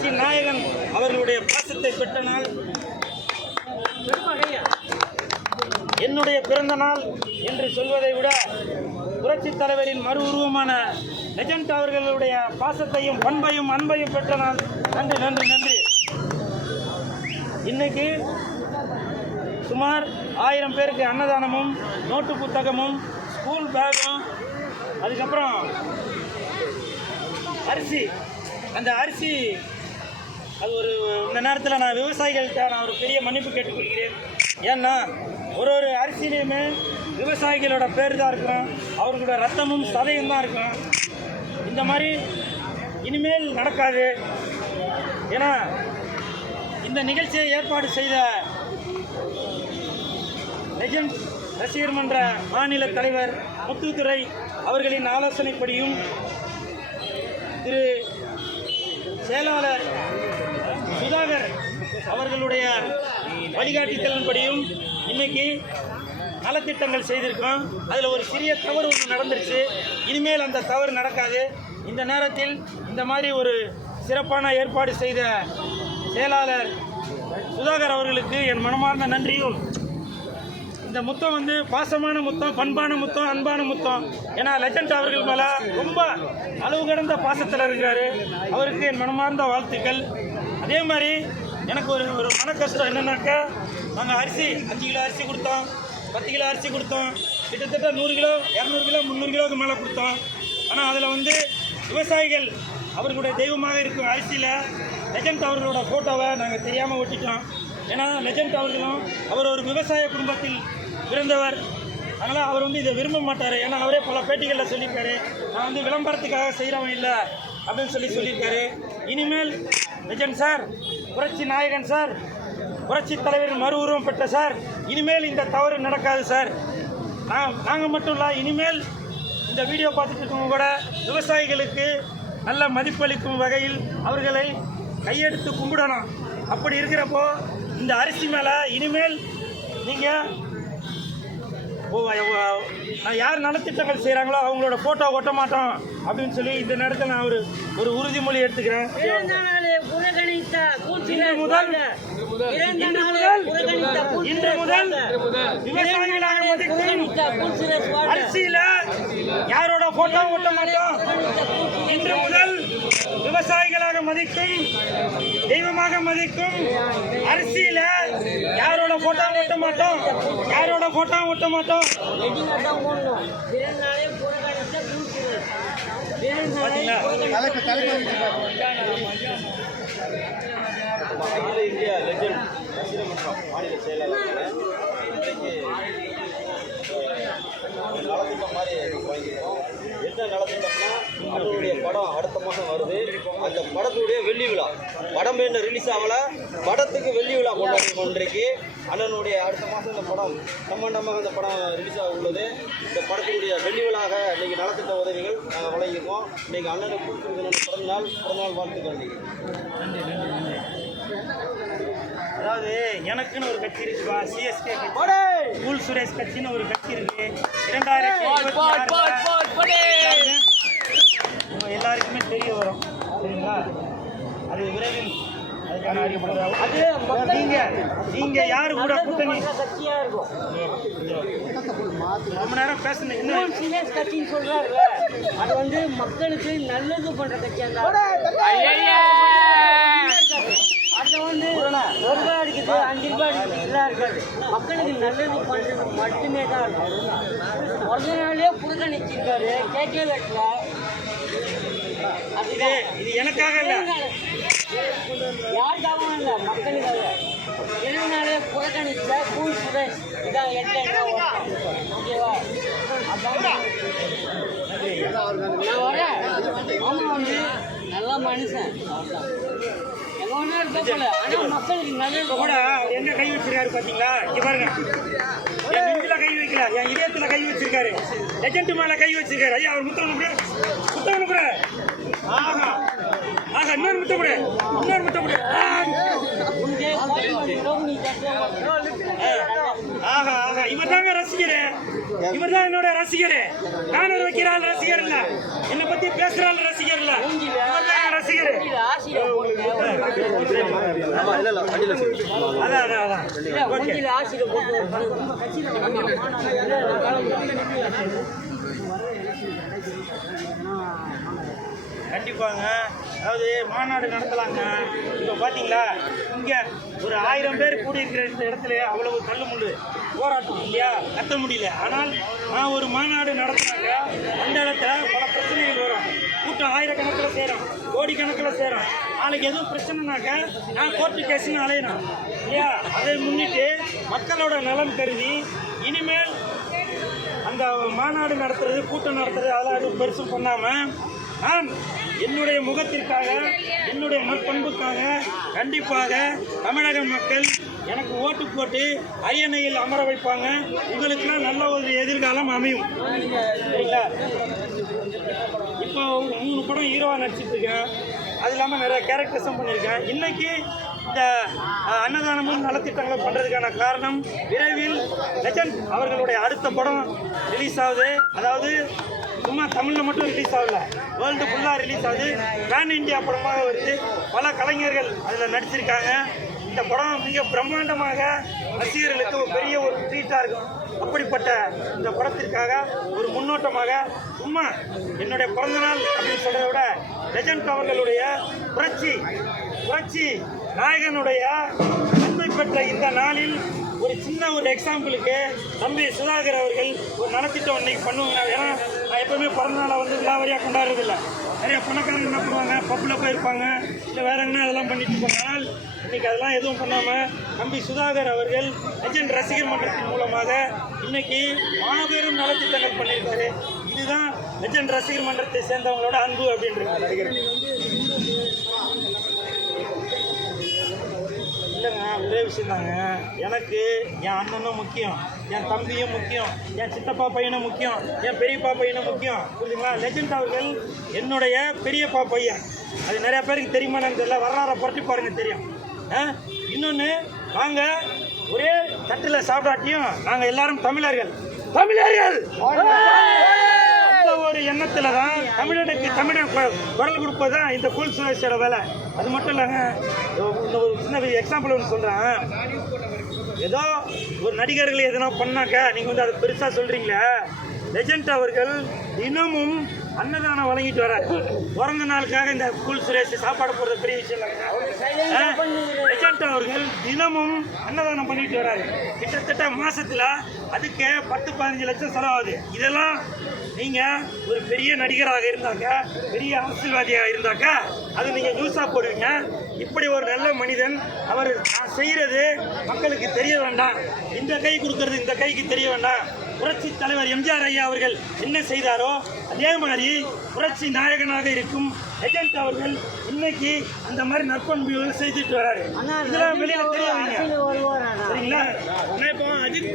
புரட்சி நாயகன் அவர்களுடைய பாசத்தை பெற்ற நாள் என்னுடைய பிறந்த நாள் என்று சொல்வதை விட புரட்சி தலைவரின் மறு உருவமான லெஜண்ட் அவர்களுடைய பாசத்தையும் பண்பையும் அன்பையும் பெற்ற நாள். நன்றி நன்றி நன்றி. இன்னைக்கு சுமார் ஆயிரம் பேருக்கு அன்னதானமும் நோட்டு புத்தகமும் ஸ்கூல் பேகும் அதுக்கப்புறம் அரிசி. அந்த அரிசி அது ஒரு இந்த நேரத்தில் நான் விவசாயிகள்கிட்ட நான் ஒரு பெரிய மன்னிப்பு கேட்டுக்கொள்கிறேன். ஏன்னா ஒரு ஒரு அரிசியிலையுமே விவசாயிகளோட பேர் தான் இருக்கும். அவர்களோட ரத்தமும் சதையும் தான் இருக்கும். இந்த மாதிரி இனிமேல் நடக்காது. ஏன்னா இந்த நிகழ்ச்சியை ஏற்பாடு செய்த லெஜண்ட் ரசிகர் மன்ற மாநில தலைவர் முத்துத்துறை அவர்களின் ஆலோசனைப்படியும் திரு செயலாளர் சுதாகர் அவர்களுடைய வழிகாட்டுதலின்படியும் இன்னைக்கு நலத்திட்டங்கள் செய்திருக்கோம். அதில் ஒரு சிறிய தவறு ஒன்று நடந்துருச்சு. இனிமேல் அந்த தவறு நடக்காது. இந்த நேரத்தில் இந்த மாதிரி ஒரு சிறப்பான ஏற்பாடு செய்த செயலாளர் சுதாகர் அவர்களுக்கு என் மனமார்ந்த நன்றியும். இந்த முத்தம் வந்து பாசமான முத்தம் பண்பான முத்தம் அன்பான முத்தம் ஏன்னா லெஜண்ட் அவர்கள் மேலே ரொம்ப அளவு கடந்த பாசத்தில் இருக்கிறாரு. அவருக்கு என் மனமார்ந்த வாழ்த்துக்கள். அதே மாதிரி எனக்கு ஒரு ஒரு மன கஷ்டம் என்னன்னாக்கா நாங்கள் அரிசி அஞ்சு கிலோ அரிசி கொடுத்தோம் பத்து கிலோ அரிசி கொடுத்தோம் கிட்டத்தட்ட நூறு கிலோ இரநூறு கிலோ முந்நூறு கிலோவுக்கு மேலே கொடுத்தோம். ஆனால் அதில் வந்து விவசாயிகள் அவர்களுடைய தெய்வமாக இருக்கும் அரிசியில் லெஜண்ட் அவர்களோட ஃபோட்டோவை நாங்கள் தெரியாமல் ஒட்டிட்டோம். ஏன்னா லெஜண்ட் அவர்களும் அவர் ஒரு விவசாய குடும்பத்தில் பிறந்தவர். அதனால் அவர் வந்து இதை விரும்ப மாட்டார். ஏன்னா அவரே பல பேட்டிகளில் சொல்லியிருக்காரு. நான் வந்து விளம்பரத்துக்காக செய்கிறவன் இல்லை அப்படின்னு சொல்லி சொல்லியிருக்காரு. இனிமேல் லெஜண்ட் சார் புரட்சி நாயகன் சார் புரட்சி தலைவரின் மறு உருவம் பெற்ற சார் இனிமேல் இந்த தவறு நடக்காது சார். நான் நாங்கள் மட்டும் இல்லை இனிமேல் இந்த வீடியோ பார்த்துட்டு இருக்கவங்க கூட விவசாயிகளுக்கு நல்ல மதிப்பளிக்கும் வகையில் அவர்களை கையெடுத்து கும்பிடணும். அப்படி இருக்கிறப்போ இந்த அரிசி மேலே இனிமேல் நீங்கள் யார் நலத்திட்டங்கள் செய்கிறாங்களோ அவங்களோட ஃபோட்டோ ஒட்ட மாட்டோம் அப்படின்னு சொல்லி இந்த நேரத்தில் நான் ஒரு ஒரு உறுதிமொழி எடுத்துக்கிறேன். இன்று முதல் இன்று விவசாயிகளாக மதிக்கும் அரிசியில யாரோட போட்டோ ஒட்ட மாட்டோம் இன்று முதல் விவசாயிகளாக மதிக்கும் தெய்வமாக மதிக்கும் அரிசியில யாரோட போட்டா ஒட்ட மாட்டோம்? யாரோட போட்டா ஒட்ட மாட்டோம்? அகில லெஜண்ட் மாநில செயலாளர் இன்றைக்கு நலத்திட்டம் மாதிரி வாங்கியிருக்கோம் என்ன நலத்திட்டம்னா அண்ணனுடைய படம் அடுத்த மாதம் வருது. அந்த படத்துடைய வெள்ளி விழா. படம் என்ன ரிலீஸ் ஆகல? படத்துக்கு வெள்ளி விழா கொண்டாடி கொண்டிருக்கு. அண்ணனுடைய அடுத்த மாதம் இந்த படம் சம்பந்தமாக இந்த படம் ரிலீஸ் ஆக உள்ளது. இந்த படத்தினுடைய வெள்ளி விழாக இன்னைக்கு நலத்திட்ட உதவிகள் நாங்கள் வழங்கியிருக்கோம். இன்னைக்கு அண்ணனுக்கு கொடுத்துருக்க பிறந்தநாள் பிறந்தநாள் வாழ்த்துக்கள் இன்னைக்கு. அதாவது எனக்குன்னு ஒரு கட்சி இருக்குப்பா சிஎஸ்கே கூல் சுரேஷ் கட்சின்னு ஒரு கட்சி இருக்கு. இரண்டாயிரத்தி இருபத்தி ஆறுல உங்க எல்லாருக்குமே தெரிய வரும் சரிங்களா அது விரைவில் அது நீங்க நீங்க யாரு? கூட கூட்டணி? கட்சியா இருக்கும். ரொம்ப நேரம் இன்னும் கட்சின்னு அது வந்து மக்களுக்கு நல்லது பண்ற கட்சியா இருந்தா அதுல வந்து ஒரு ரூபாய் அடிக்குது அஞ்சு ரூபாய் அடிக்குது எல்லாம் இருக்காது மக்களுக்கு நல்லது பண்றது மட்டுமே தான் இருக்கும். முதல் நாளே புறக்கணிச்சிருக்காரு கேட்கவே வெட்டல இது இது எனக்காக இல்ல. யாருக்காக இல்லை மக்களுக்காக எழுதினாலே புறக்கணிச்ச கூல் சுரேஷ் இதான் எட்டு ஓகேவா அதான் நான் வரேன் ஆமாம் வந்து நல்ல மனுஷன் அவ்வளவுதான். எங்க ஒன்றா இருக்க போல ஆனால் மக்களுக்கு இப்ப நல்லது கூட என்ன கை வச்சிருக்காரு பார்த்தீங்களா இங்கே பாருங்க என் நெஞ்சில கை வைக்கல என் இதயத்துல கை வச்சிருக்காரு. லெஜண்ட் மேல கை வச்சிருக்காரு ஐயா அவர் முத்தம் கூட முத்தம் கூட ஆஹா இன்னொரு முத்தம் கூட. இன்னொரு முத்தம் கூட. ஆஹா. ஆஹா இவர் தாங்க ரசிகர். இவர் தான் என்னோட ரசிகர். பேனர் வைக்கிறாள் ரசிகர் இல்ல. என்னை பத்தி பேசுறாள் ரசிகர் இல்ல. இவர் தான் ரசிகர். அதான் அதான் அதான் மூஞ்சில ஆசிட போட்டு ஒரு கணக்கு. உங்க கட்சியில வந்து இல்ல, நான் கலந்து. கண்டிப்பாங்க. அதாவது மாநாடு நடத்தலாங்க. இப்போ பார்த்தீங்களா இங்கே ஒரு ஆயிரம் பேர் கூடியிருக்கிற இந்த இடத்துல அவ்வளவு தள்ளுமுள்ளு போராட்டம் இல்லையா? கத்த முடியல. ஆனால் நான் ஒரு மாநாடு நடத்தினாங்க. அந்த இடத்துல பல பிரச்சனைகள் வரும். கூட்டம் ஆயிரக்கணக்கில் சேரும் கோடிக்கணக்கில் சேரும். நாளைக்கு எதுவும் பிரச்சனைனாக்க நான் கோர்ட்டு கேஸ்னு அலையணும். இல்லையா? அதை முன்னிட்டு மக்களோட நலன் கருதி இனிமேல் அந்த மாநாடு நடத்துறது கூட்டம் நடத்துறது அதெல்லாம் எதுவும் பெருசும் பண்ணாமல் நான் என்னுடைய முகத்திற்காக என்னுடைய நற்பண்புக்காக கண்டிப்பாக தமிழக மக்கள் எனக்கு ஓட்டு போட்டு ஐஎன்ஐயில் அமர வைப்பாங்க. உங்களுக்கெல்லாம் நல்ல ஒரு எதிர்காலம் அமையும். சரிங்களா? இப்போ மூணு படம் ஹீரோவாக நடிச்சிட்டு இருக்கேன். அது இல்லாமல் நிறைய கேரக்டர்ஸும் பண்ணியிருக்கேன். இன்னைக்கு இந்த அன்னதானமும் நலத்திட்டங்களும் பண்ணுறதுக்கான காரணம் விரைவில் லெஜண்ட் அவர்களுடைய அடுத்த படம் ரிலீஸ் ஆகுது. அதாவது சும்மா தமிழில் மட்டும் ரிலீஸ் ஆகல. வேர்ல்டு ஃபுல்லாக ரிலீஸ் ஆகுது. பேன் இந்தியா படமாக வருது. பல கலைஞர்கள் அதில் நடிச்சிருக்காங்க. இந்த படம் மிக பிரம்மாண்டமாக ரசிகர்களுக்கு ஒரு பெரிய ஒரு ட்ரீட்டாக இருக்கும். அப்படிப்பட்ட இந்த படத்திற்காக ஒரு முன்னோட்டமாக சும்மா என்னுடைய பிறந்தநாள் அப்படின்னு சொல்கிறத விட லெஜண்ட் அவர்களுடைய புரட்சி புரட்சி நாயகனுடைய நன்மை பெற்ற இந்த நாளில் ஒரு சின்ன ஒரு எக்ஸாம்பிளுக்கு தம்பி சுதாகர் அவர்கள் ஒரு நலத்திட்டம் இன்னைக்கு பண்ணுவாங்க. ஏன்னா நான் எப்பவுமே பிறந்தநாளை வந்து விழாவரியாக கொண்டாடுறதில்ல. நிறைய பணக்காரங்க என்ன பண்ணுவாங்க? பப்பில் போயிருப்பாங்க. இல்லை வேற என்ன அதெல்லாம் பண்ணிட்டு இருப்பாங்க. ஆனால் இன்னைக்கு அதெல்லாம் எதுவும் பண்ணாமல் தம்பி சுதாகர் அவர்கள் லெஜண்ட் ரசிகர் மன்றத்தின் மூலமாக இன்னைக்கு மாபெரும் நலத்திட்டங்கள் பண்ணியிருக்காரு. இதுதான் லெஜண்ட் ரசிகர் மன்றத்தை சேர்ந்தவங்களோட அன்பு அப்படின்றது. நடிகர் இல்லைங்க ஒரே விஷயம் தாங்க எனக்கு என் அண்ணனும் முக்கியம் என் தம்பியும் முக்கியம் என் சித்தப்பா பையனும் முக்கியம் என் பெரியப்பா பையனும் முக்கியம். புரியுதுங்களா லெஜண்ட் அவர்கள் என்னுடைய பெரியப்பா பையன். அது நிறைய பேருக்கு தெரியுமான்னு தெரியல வரலாறை புரட்டி பாருங்க தெரியும். இன்னொன்று நாங்கள் ஒரே தட்டில் சாப்பிடாட்டியும் நாங்கள் எல்லாரும் தமிழர்கள். தமிழர்கள்! அந்த ஒரு எண்ணத்துல தான் தமிழனுக்கு தமிழன் குரல் கொடுப்பது தான் இந்த கூல் சுரேஷோட வேலை. அது மட்டும் இல்லைங்க சின்ன எக்ஸாம்பிள் ஒன்று சொல்கிறேன் ஏதோ ஒரு நடிகர்கள் எதனா பண்ணாக்க நீங்கள் வந்து அதை பெருசாக சொல்கிறீங்களே லெஜண்ட் அவர்கள் தினமும் அன்னதானம் வழங்கிட்டு வரார் பிறந்த நாளுக்காக இந்த கூல் சுரேஷ் சாப்பாடு போடுறது பெரிய விஷயம் லெஜண்ட் அவர்கள் தினமும் அன்னதானம் பண்ணிட்டு வராரு. கிட்டத்தட்ட மாசத்துல அதுக்கு பத்து பதினஞ்சு லட்சம் செலவாகுது. இதெல்லாம் நீங்க ஒரு பெரிய நடிகராக இருந்தாக்க பெரிய அரசியல்வாதியாக இருந்தாக்க அது நீங்க நியூஸா போடுவீங்க. இப்படி ஒரு நல்ல மனிதன் அவர் செய்யறது மக்களுக்கு தெரிய வேண்டாம். இந்த கை கொடுக்கறது இந்த கைக்கு தெரிய வேண்டாம். புரட்சி தலைவர் எம்ஜிஆர் ஐயா அவர்கள் என்ன செய்தாரோ அதே மாதிரி புரட்சி நாயகனாக இருக்கும் லெஜண்ட் அவர்கள் இன்னைக்கு அந்த மாதிரி நற்பண்புகள் செய்துட்டு வராரு. இதெல்லாம் வெளியில தெரிய வைங்க அரசியல் வருவார் ஆனா சரிங்களா இப்போ அஜித்